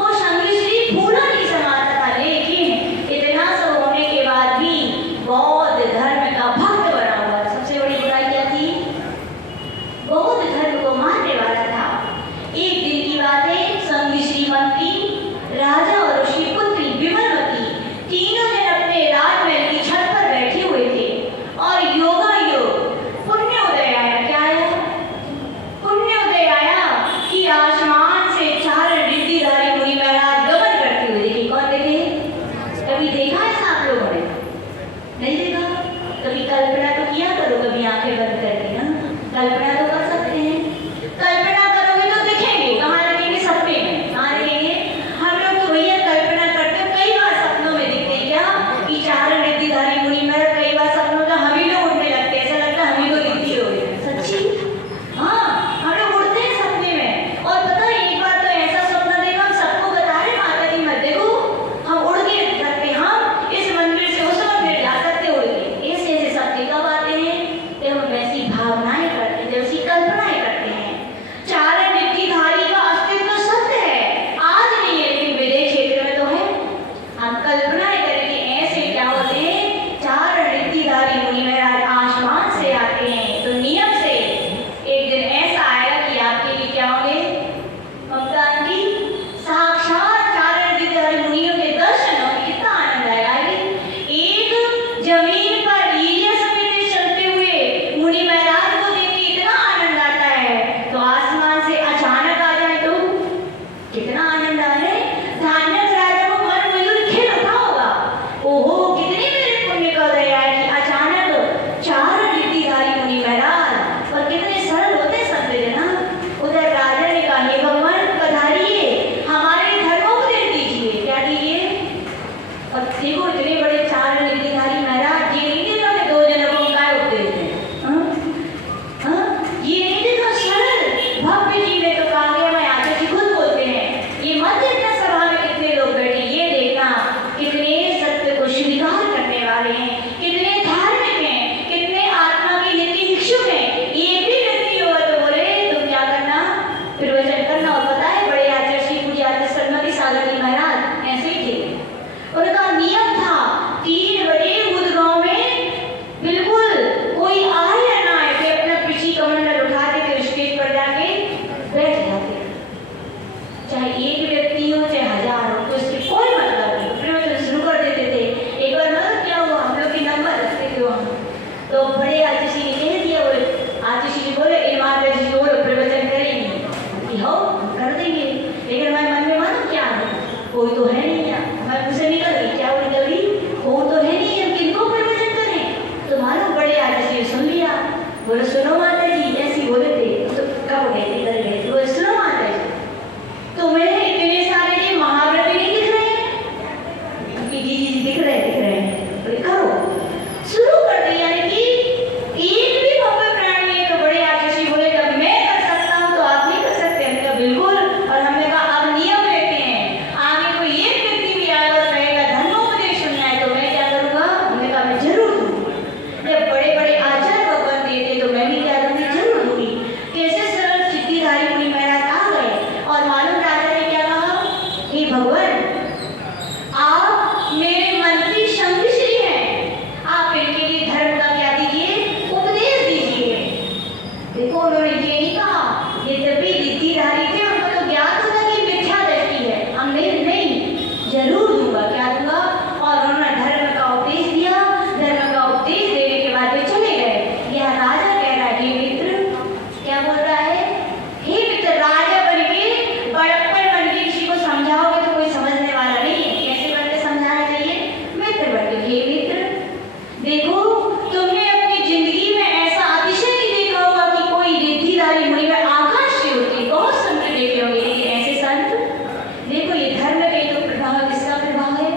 देखो ये धर्म के तो प्रभाव किसका प्रभाव है।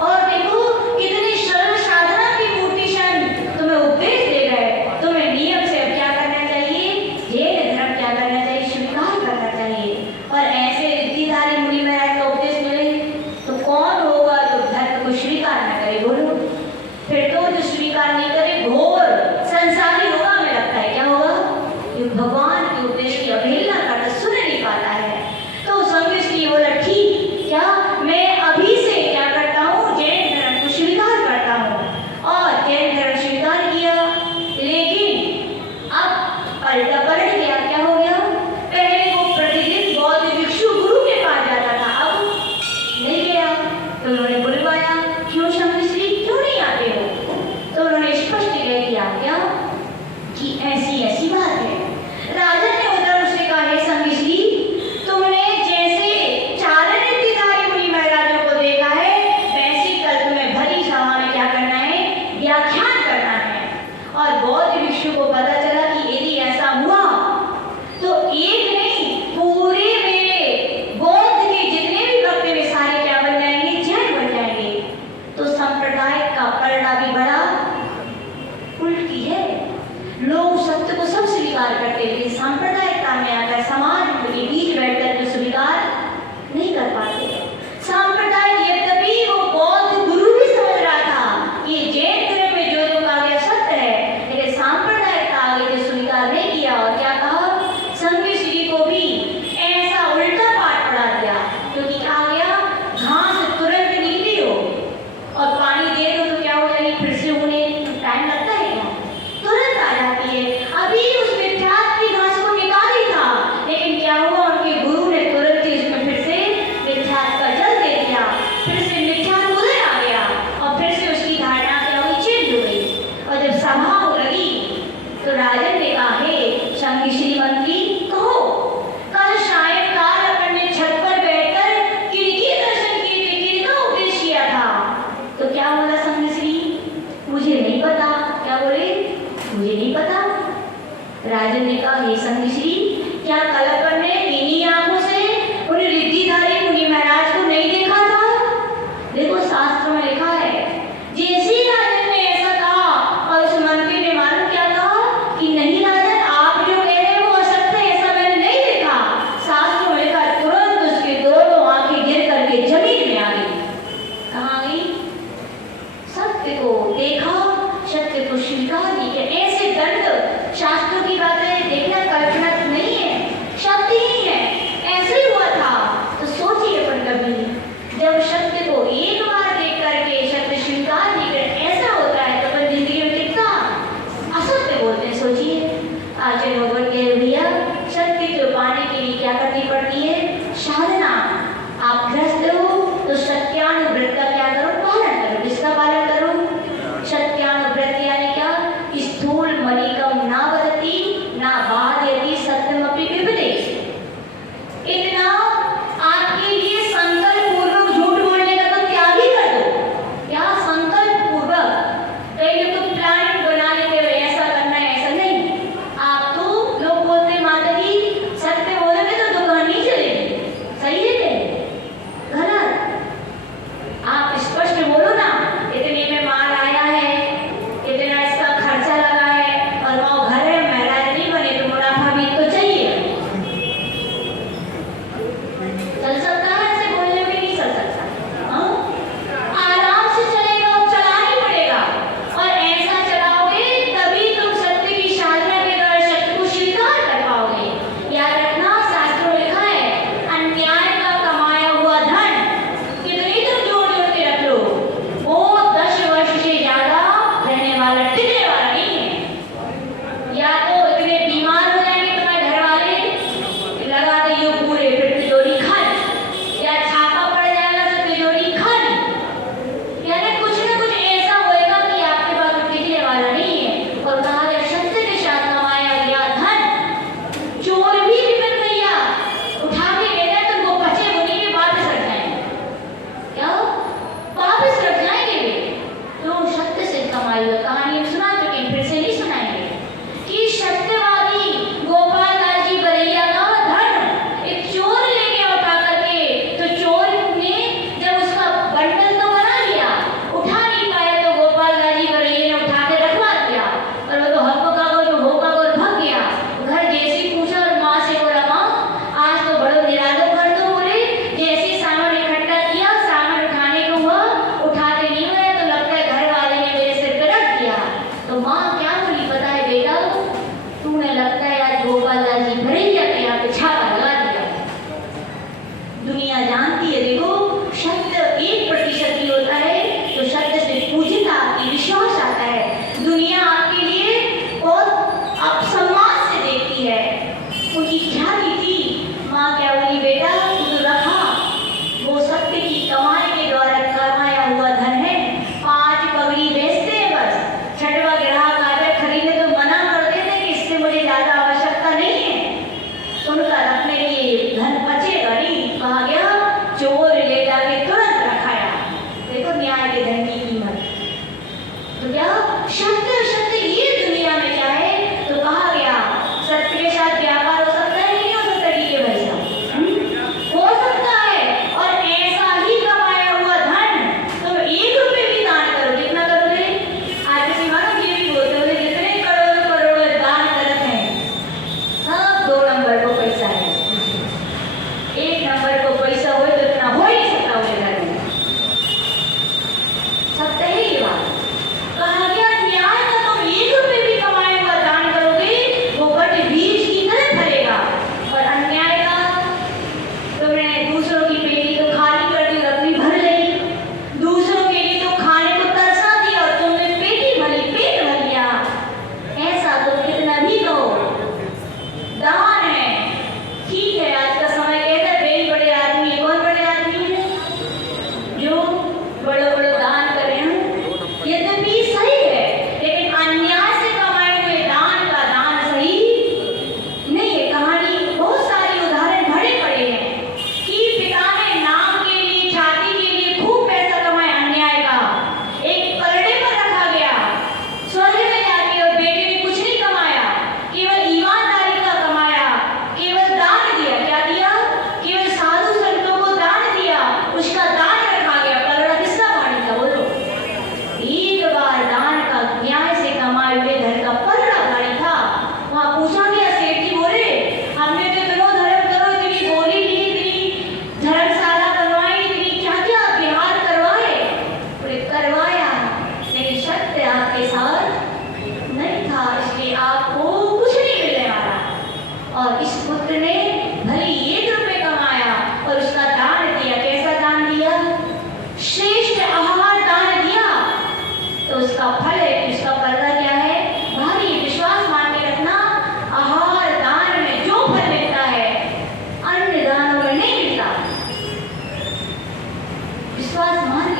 और देखो कितनी सरल साधना की मूर्ति शन तुम्हें उपदेश दे रहे, तुम्हें नियम से अब क्या करना चाहिए, ये धर्म क्या करना चाहिए, स्वीकार करना चाहिए। और ऐसे रिद्धिधारी मुनि महाराज का उपदेश मिले तो कौन होगा जो धर्म को स्वीकार न करे, बोलो। फिर तो जो स्वीकार नहीं करे घोर संसारी होगा, हमें लगता है क्या होगा, कि भगवान के उपदेश की अवहेलना करता, सुन नहीं पाता है। तो संविष्टि बोला ठीक, क्या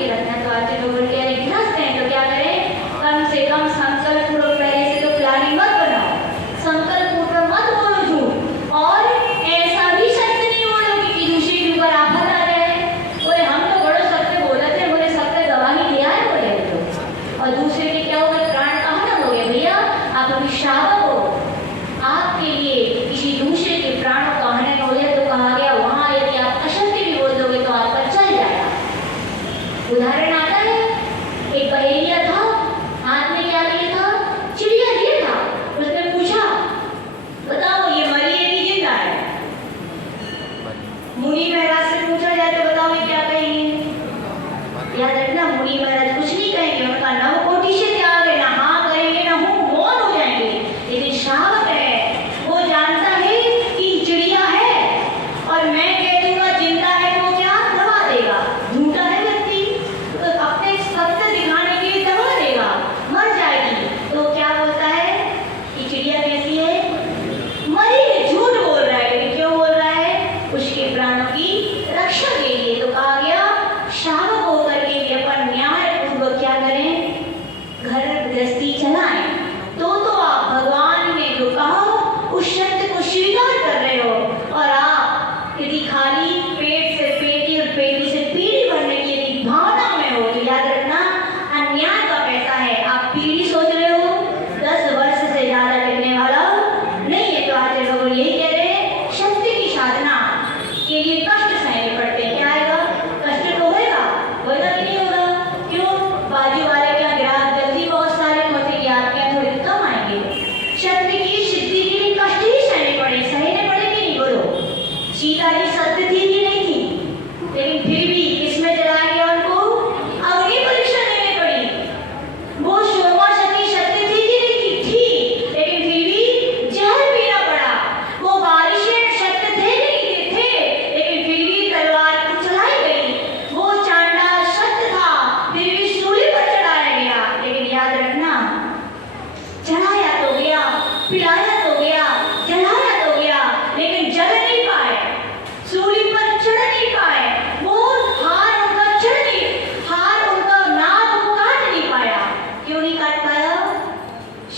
के रखना। तो आते लोग बोल के गृहस्थ हैं तो क्या करें, कम से कम संकल्प पूर्वक पहले से तो प्लानिंग मत बनाओ, संकल्प पूर्वक मत बोलो झूठ, और ऐसा भी सत्य नहीं बोलो कि दूसरे के ऊपर आफत आ जाए। बोले हम तो बड़ो सत्य बोले थे, बोले सत्य गवाही दिया है बोले तो, और दूसरे के क्या हो गए, प्राण कहाँ ना हो गए। भैया आप अभी श्रावक हो, आपके लिए किसी दूसरे के प्राणों का हनन हो जाए तो कहा गया वहां यदि आप असत्य भी बोल दोगे तो आपका चल जाएगा। उदाहरण आता है, एक बहेलिया था, हाथ में क्या लिए था, चिड़िया लिए था। उसने पूछा बताओ ये मरी है कि जिंदा है। मुनि महाराज से पूछा जाए तो बताओ ये क्या कहेंगे। याद रखना मुनि महाराज कुछ नहीं कहेंगे, उनका नवकोटि से त्याग है, ना हाँ करेंगे ना हूँ, मौन हो जाएंगे। लेकिन श्रावक है, वो जानता है कि चिड़िया है और मैं कह दूंगा जिंदा है तो क्या दबा देगा, झूठा है व्यक्ति तो अपने सत्य दिखाने के लिए दबा देगा, मर जाएगी। तो क्या बोलता है कि चिड़िया कैसी है, मरी है, झूठ बोल रहा है। लेकिन क्यों बोल रहा है, उसके प्राणों की रक्षा के लिए। तो कहा गया श्रावक होकर के भी अपन न्याय पूर्वक क्या करें, घर गृहस्थी चलाएं। तो आप भगवान ने जो कहा उस सत्य को स्वीकार कर रहे हो, और आप यदि खाली पेट से पेटी और पेटी से पीढ़ी भरने की यदि भावना में हो तो याद रखना अन्याय का पैसा है। आप पीढ़ी सोच रहे हो 10 वर्ष से ज्यादा टिकने वाला नहीं है। तो आज लोग यही कह रहे हैं शक्ति की साधना के लिए कष्ट सहने पड़ते हैं। क्या आएगा, कष्ट तो होगा कि नहीं होगा। क्यों, बाजू वाले क्या ग्राहक जल्दी बहुत सारे होते कि आपके यहाँ थोड़े कम आएंगे। शक्ति की सिद्धि के लिए कष्ट ही सहने पड़े, सहने पड़े कि नहीं बोलो। सीता जी सत्य थी कि नहीं थी, लेकिन फिर भी इसमें चलाया गया उनको अग्नि परीक्षा देनी पड़ी। वो शोभा सती सत्य थी कि नहीं थी, लेकिन फिर भी जहर पीना पड़ा। वो बारिशें सत्य थे कि नहीं थे, लेकिन फिर भी तलवार चलाई गई। वो चांडाल सत्य था, फिर भी सूली पर चढ़ाया गया। लेकिन याद रखना चढ़ाया तो गया, पिलाया तो गया, जलाया तो गया, लेकिन जल नहीं पाए, सूली पर चढ़ नहीं पाए। वो हार उनका चढ़ नहीं, हार उनका नाक वो काट नहीं पाया। क्यों नहीं काट पाया,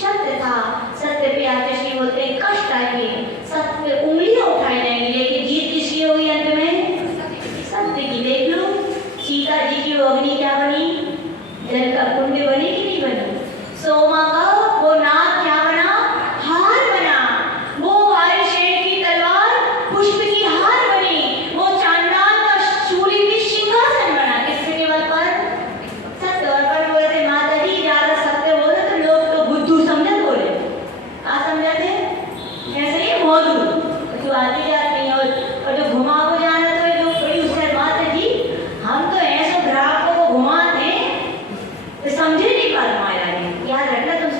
सत्य था। सत्य पे आते श्री बोलते हैं कष्ट आएंगे, सत्य पे उंगलियां उठाई जाएंगी, लेकिन जीत किसकी होगी अंत में, सत्य की। देख लो सीता जी की वो अग्नि क्या बनी, जल का कुंड बनी कि नहीं बनी। सोमा का वो नाग क्या बना, हार बना। वो वायुसेन की तलवार पुष्प की हार बनी। वो चांडाल का शूली भी सिंहासन बना। किसके केवल पर, सत्य और पर बोलते। माता जी ज्यादा सत्य बोले तो लोग तो बुद्धू समझते, बोले क्या समझते ऐसे ही मौजू जो आती जाती है और जो घुमा को जाना तो जो बड़ी उससे माता जी हम तो ऐसे ग्राहकों को घुमाते हैं तो समझे नहीं पाते। याद रखना तुम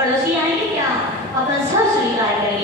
पड़ोसी आएंगे क्या, अपन सब स्वीकार करेंगे।